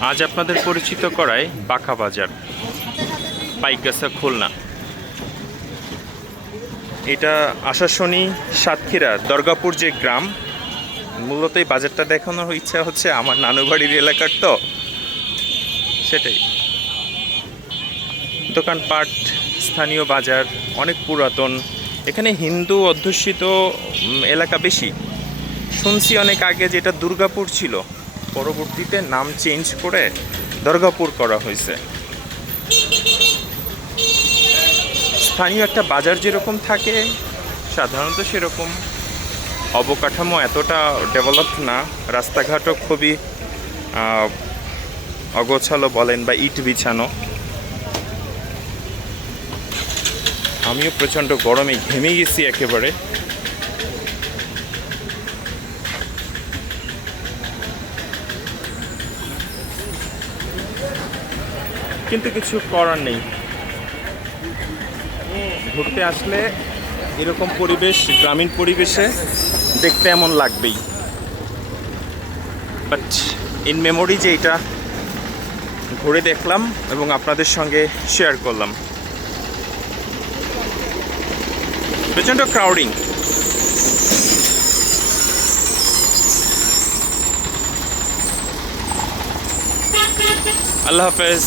আজ আপনাদের পরিচিত করায় বাঁকা বাজার, পাইকগাছা, খুলনা। এটা আশাশুনি, সাতক্ষীরা, দরগাপুর যে গ্রাম, মূলত এই বাজারটা দেখানোর ইচ্ছা হচ্ছে আমার নানু বাড়ির এলাকার, তো সেটাই। দোকানপাট, স্থানীয় বাজার, অনেক পুরাতন। এখানে হিন্দু অধ্যুষিত এলাকা বেশি। শুনছি অনেক আগে যেটা দুর্গাপুর ছিল, পরবর্তীতে নাম চেঞ্জ করে দুর্গাপুর করা হয়েছে। স্থানীয় একটা বাজার যেরকম থাকে সাধারণত সেরকম। অবকাঠামো এতটা ডেভেলপড না, রাস্তাঘাটও খুবই অগোছালো বলেন বা ইট বিছানো। আমিও প্রচণ্ড গরমে ঘেমে গেছি একেবারে। কিন্তু কিছু করার নেই, ঘুরতে আসলে এরকম পরিবেশ, গ্রামীণ পরিবেশে দেখতে এমন লাগবেই। বাট ইন মেমোরি যে এটা ঘুরে দেখলাম এবং আপনাদের সঙ্গে শেয়ার করলাম। প্রচণ্ড ক্রাউডিং। আল্লাহ হাফেজ।